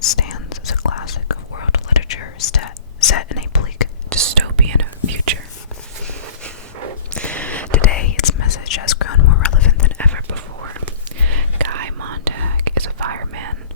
stands as a classic of world literature set in a bleak dystopian future. Today, its message has grown more relevant than ever before. Guy Montag is a fireman.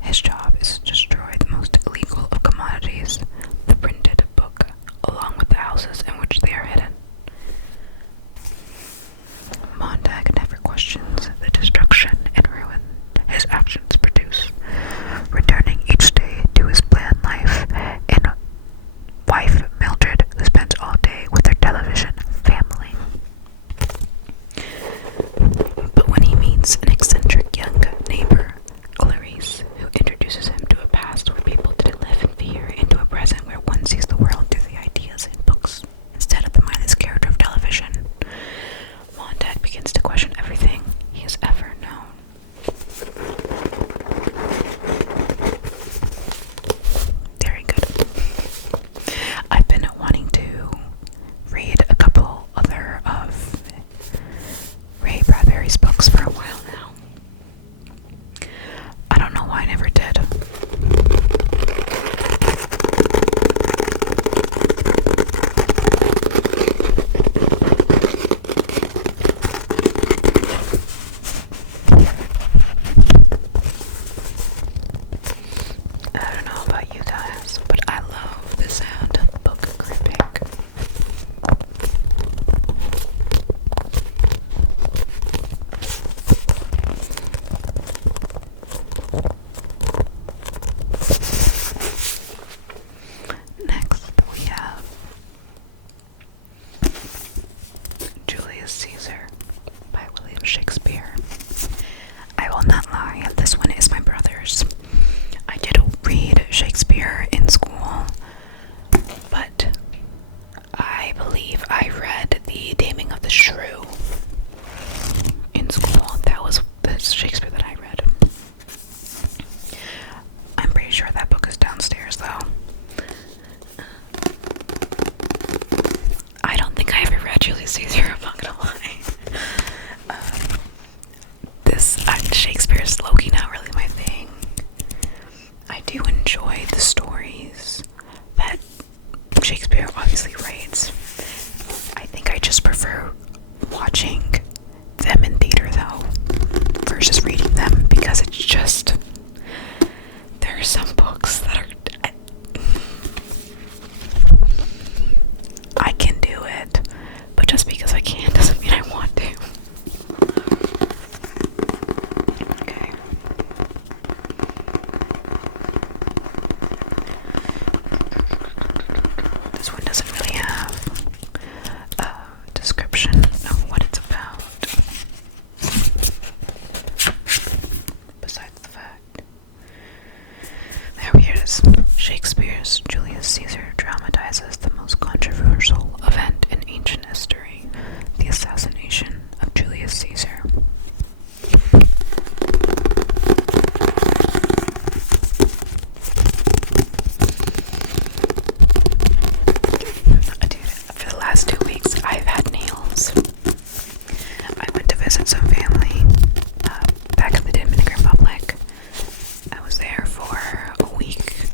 His job is to destroy the most illegal of commodities, the printed book, along with the houses in which they are hidden. Montag never questions the destruction and ruin his actions produce, returning each day to his planned life and wife Mildred, who spends all day with her television family. But when he meets an eccentric young neighbor, Clarice, who introduces him to a past where people didn't live in fear, and to a present where one sees the world through the ideas in books instead of the mindless character of television, Montag begins to question everything he has ever known. Very good. I've been wanting to read a couple other of Ray Bradbury's books for a while now. I don't know why I never did. I don't know about you guys, but I love the sound of book gripping. Next, we have Julius Caesar by William Shakespeare. I will not lie, this one is my brother's. I did read Shakespeare in school, but I believe I read The Taming of the Shrew in school. That was the Shakespeare that I read. I'm pretty sure that book is downstairs, though. I don't think I ever read Julius Caesar, I'm not gonna lie. Shakespeare is low-key not really my thing. I do enjoy the stories that Shakespeare obviously writes. I think I just prefer watching them in theater, though, versus reading them, because it's just, there are some books that are, I can do it, but just because I can doesn't mean I want to. Okay. This one doesn't really have a description of what it's about, besides the fact. There it is. Shakespeare's Julius Caesar dramatizes the most controversial event in ancient history, the assassination of Julius Caesar. Dude, for the last 2 weeks, I've had nails. I went to visit some family back in the Dominican Republic. I was there for a week.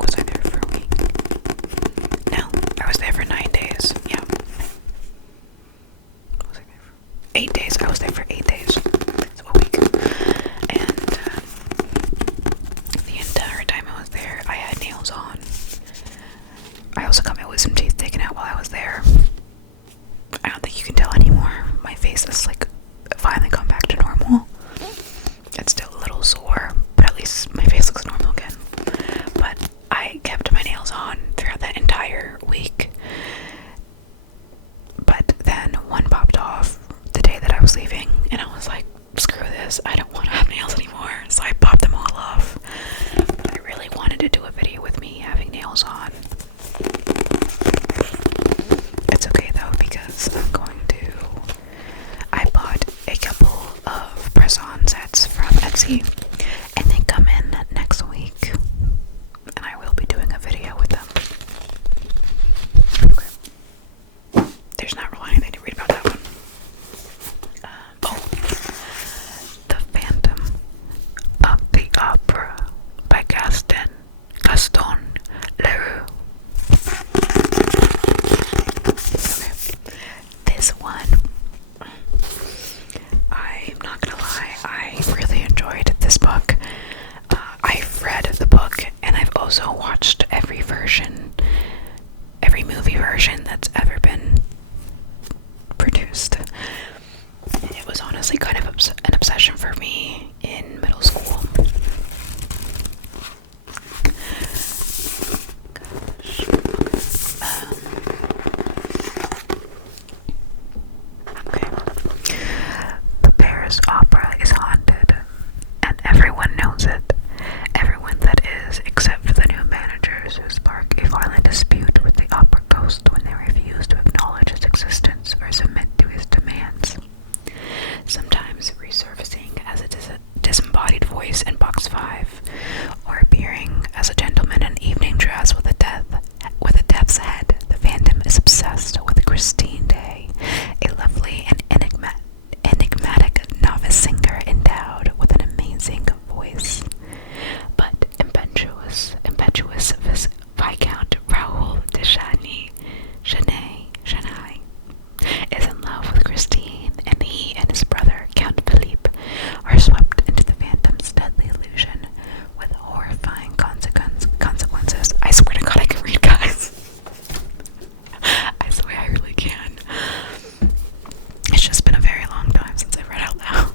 Was I there for a week? No, I was there for 9 days. Yeah. Was I there for 8 days? I was there for 8 days. So a week. And the entire time I was there, I had nails on. I also got my wisdom teeth taken out while I was there. I don't think you can tell anymore. My face has like finally come back to normal. It's still a little sore, but at least my face looks normal again. But I kept my nails on throughout that entire week. But then one popped off the day that I was leaving, and I was like, screw this, I don't want to have nails anymore. So I popped them all off. But I really wanted to do a video with me having nails on. It's okay though, because I bought a couple knows it. Everyone, that is, except for the new managers who spark a violent dispute with the opera ghost when they refuse to acknowledge his existence or submit to his demands. Sometimes resurfacing as a disembodied voice in Box 5, or appearing as a gentleman in evening dress with a death's head, the Phantom is obsessed with Christine Day, a lovely and enigmatic novice singer endowed with an amazing voice. But impetuous Viscount Raoul de Chagny is in love with Christine, and he and his brother, Count Philippe, are swept into the Phantom's deadly illusion with horrifying consequences. I swear to God, I can read, guys. I swear I really can. It's just been a very long time since I've read out loud.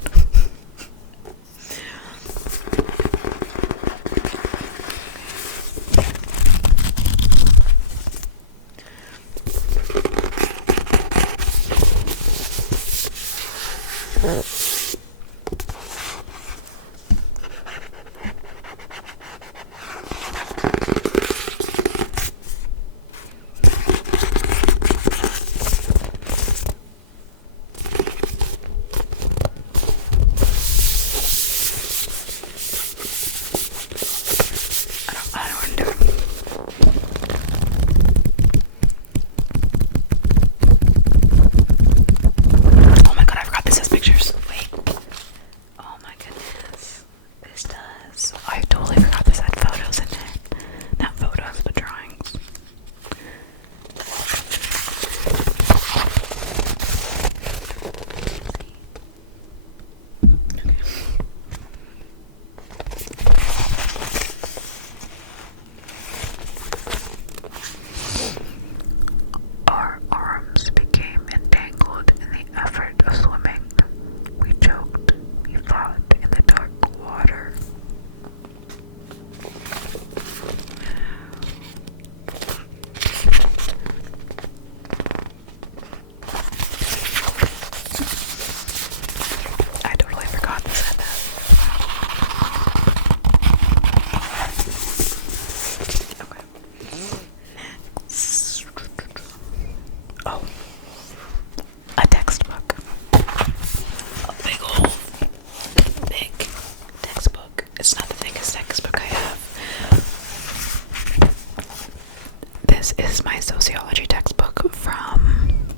This is my sociology textbook from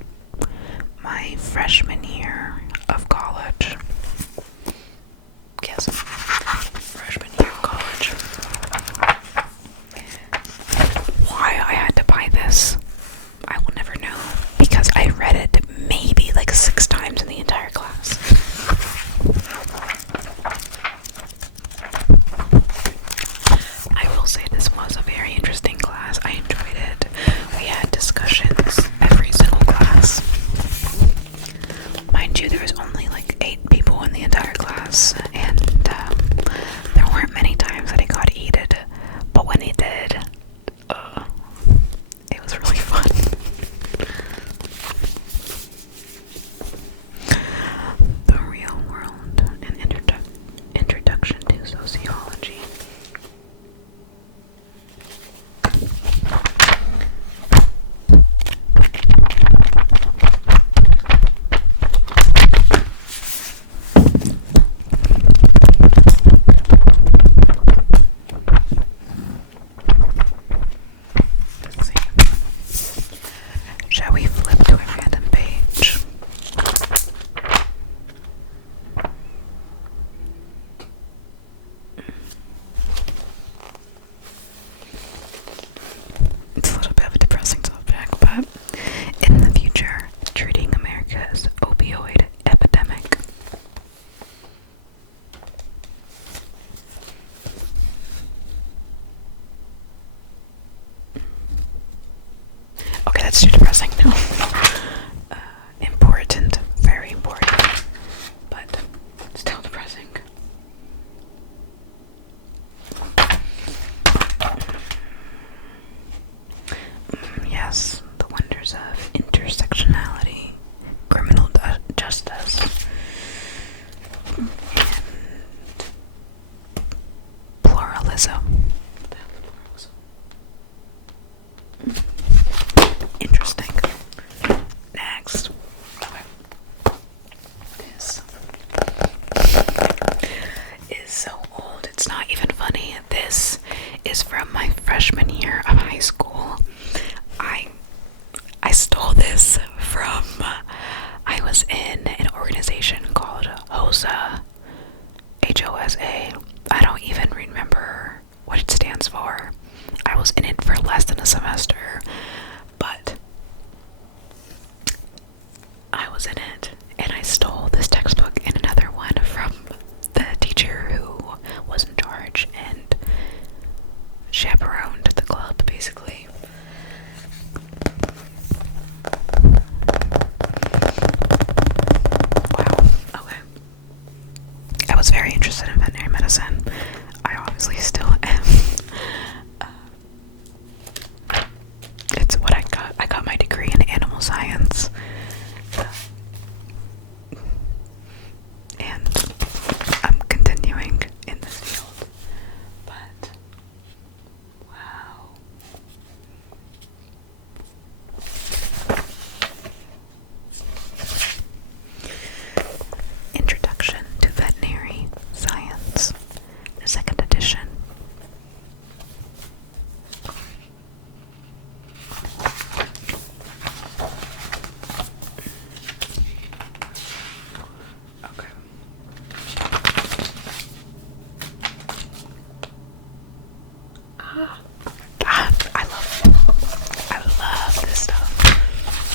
my freshman year of college. Yes, freshman year of college. Why I had to buy this, I will never know, because I read it maybe like 6 times in the entire class. I will say this was a very interesting class. I enjoyed it. We had discussions every single class. Mind you, there was only like 8 people in the entire class, and there weren't many times that it got heated, but when it did, it was really fun. The Real World, an introduction to sociology. Let's see. Shall we flip to a random page? It's a little bit of a depressing subject, but in the future, treating America's opioid epidemic. Okay, that's too depressing. No. Important, very important, but still depressing. Yes, the wonders of intersectionality, criminal justice, and pluralism. Interesting. Next. This is so old, it's not even funny. This is from my freshman year of high school. I stole this from, I was in an organization called HOSA, HOSA. I don't even remember what it stands for. I was in it for less than a semester, but I was in it, and I stole this textbook and another one from the teacher who was in charge and chaperoned the club, basically. Wow, okay. I was very interested in veterinary medicine. I obviously still am. It's what I got. I got my degree in animal science. And I'm continuing in this field. But, wow. Introduction to Veterinary Science, the second edition. Okay. I love this stuff.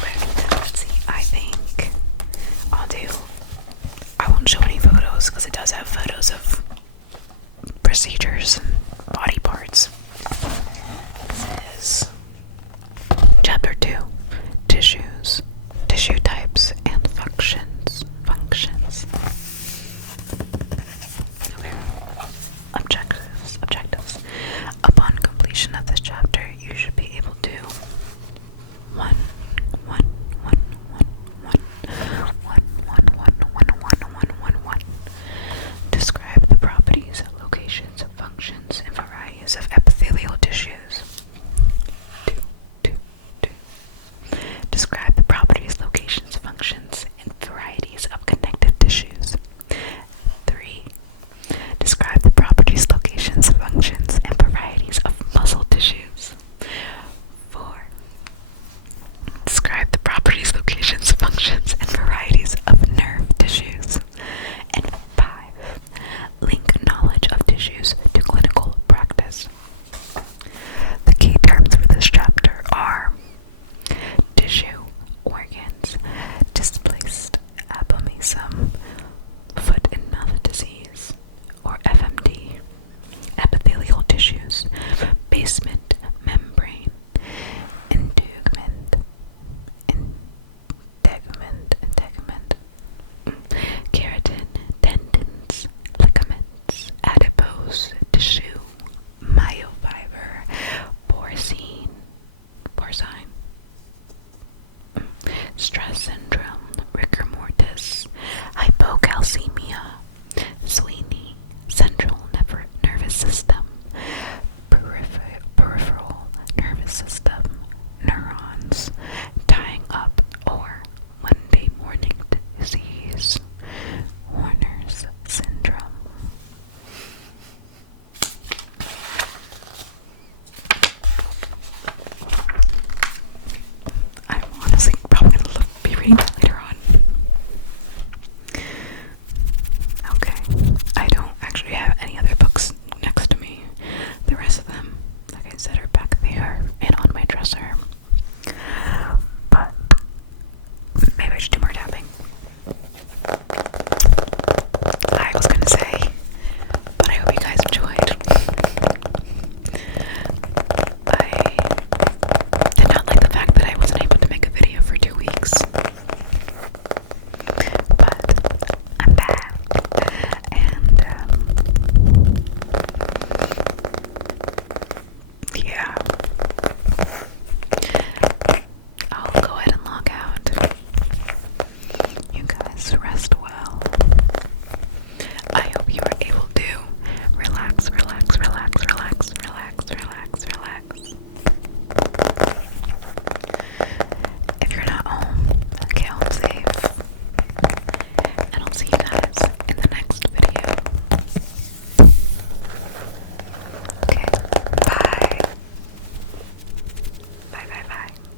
Okay, let's see. I think I won't show any photos because it does have photos of procedures and body parts.